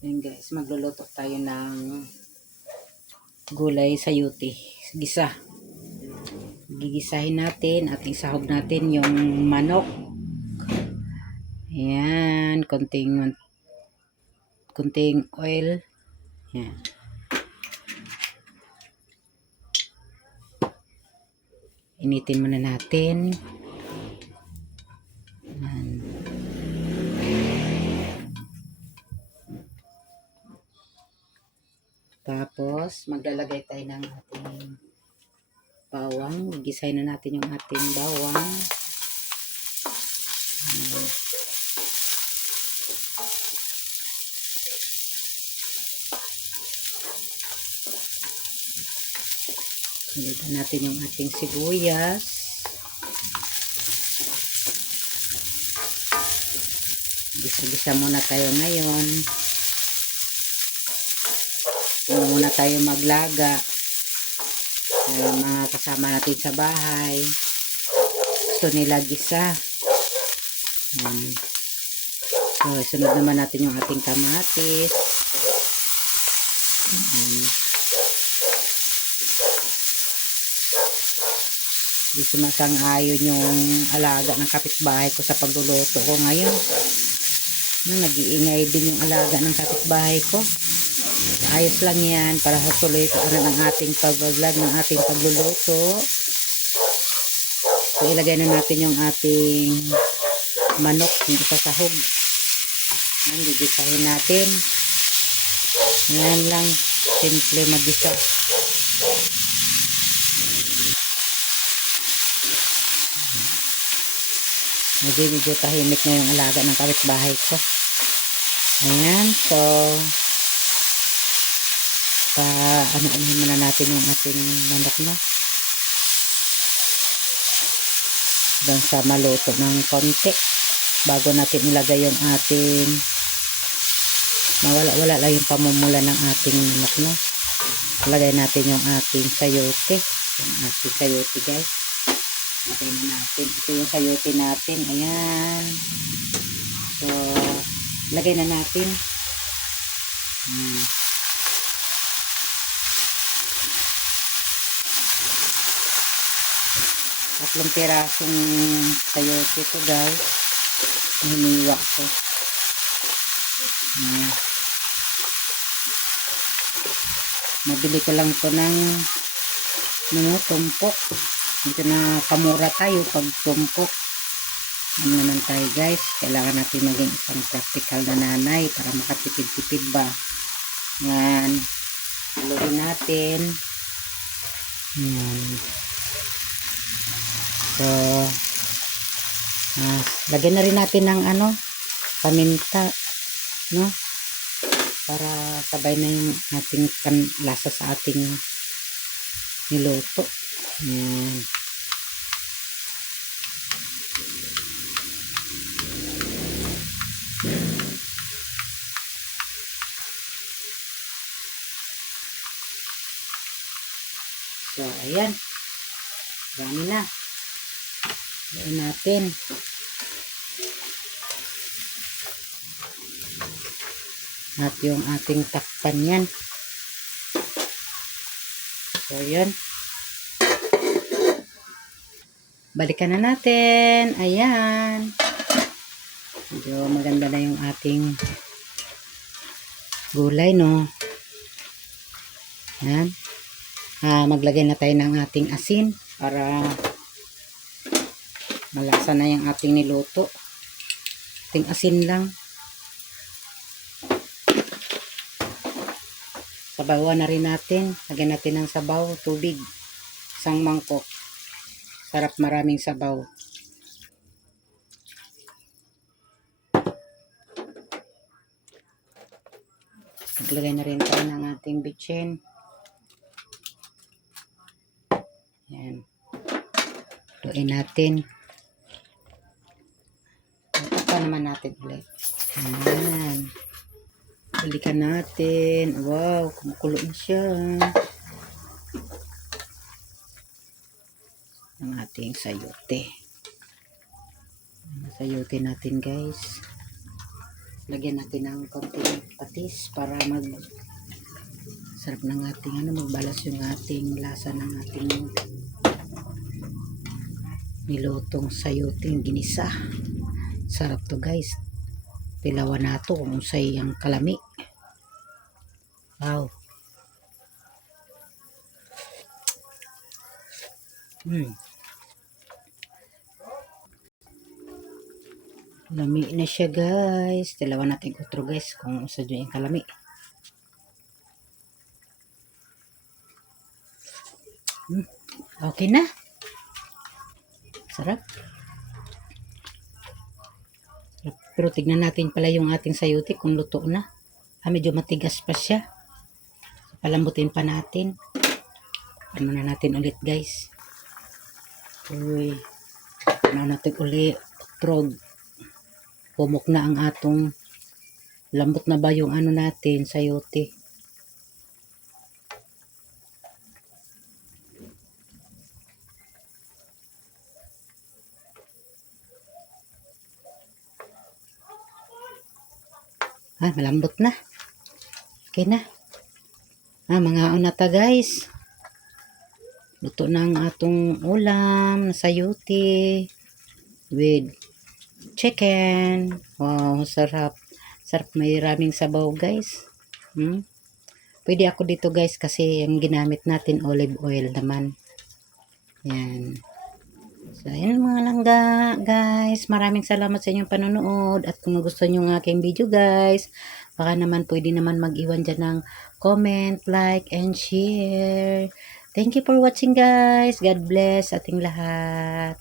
Ayan guys, magluluto tayo ng gulay sayote. Gisa. Gigisahin natin at isahog natin yung manok. Ayan, konting oil. Ayan. Initin muna natin. Ayan. Tapos, maglalagay tayo ng ating bawang. Gigisahin na natin yung ating bawang. Ayan. Ilagay natin yung ating sibuyas. Gisa-gisa muna tayo ngayon. Huwag muna tayo maglaga. Mga kasama natin sa bahay. Gusto nila gisa. So, sunod naman natin yung ating kamatis. Di sumasang-ayon yung alaga ng kapitbahay ko sa pagluluto ko ngayon. Nag-iingay din yung alaga ng kapitbahay ko. Ayos lang yan para sa tuloy ng ating pag-vlog, ng ating pagluluto. So, ilagay na natin yung ating manok yung sasahog. Yan, gigisahin natin. Yan lang, simple magisa. Medyo tahimik na yung alaga ng kapitbahay ko. Ayan, so ano-anuhin muna natin yung ating manok na hanggang sa maluto ng konti bago natin ilagay yung ating wala lang yung pamumula ng ating manok na. Ilagay natin yung ating sayote. Yung ating sayote guys. Ilagay na natin. Ito yung sayote natin. Ayan. So, ilagay na natin. Tatlong pirasong sayote ito guys. Hiniwa ko. Nabili ko lang ito ng tumpok. Ito na kamura tayo pag tumpok. Ano naman tayo guys. Kailangan natin maging isang practical na nanay para makatipid-tipid ba. Yan. Haluin natin. Yan. So, lagyan na rin natin ng paminta, no? Para sabay na yung ating lasa sa ating niluto. Ayan. So, ayan. Dami na. Ayan natin. At yung ating takpan yan. So, ayan. Balikan na natin. Ayan. Medyo maganda na yung ating gulay, no? Ayan. Maglagay na tayo ng ating asin para malasa na yung ating niluto. Ating asin lang. Sabawan na rin natin. Lagyan natin ng sabaw, tubig. Isang mangkok. Sarap maraming sabaw. Maglagay na rin tayo ng ating bitchin. Yan. Luin natin. Tapan naman natin ulit. Yan. Balikan natin. Wow, kumukulo na siya. Ang ating sayote. Sayote natin guys. Lagyan natin ng konting patis para mag sarap ng ating magbalas yung ating lasa ng ating nilutong sayoting ginisa. Sarap to guys. Tilawan nato kung unsay ang kalami. Wow. Lami na siya guys. Tilawan natin utro guys kung usa dyan yung kalami. Okay na. Sarap. Pero tignan natin pala yung ating sayote kung luto na. Medyo matigas pa siya. Palambutin pa natin. Ano na natin ulit guys. Uy. Ano natin ulit. Trog. Pumok na ang atong lambot na ba yung natin sayote. Malambot na. Okay na. Mga unata guys. Luto na ang atong ulam na sayote with chicken. Wow, sarap. Sarap, may raming sabaw guys. Pwede ako dito guys kasi yung ginamit natin olive oil naman. Yan. So, ayan mga langga guys. Maraming salamat sa inyong panonood. At kung gusto nyo ng aking video guys, baka naman pwede naman mag-iwan dyan ng comment, like, and share. Thank you for watching guys. God bless ating lahat.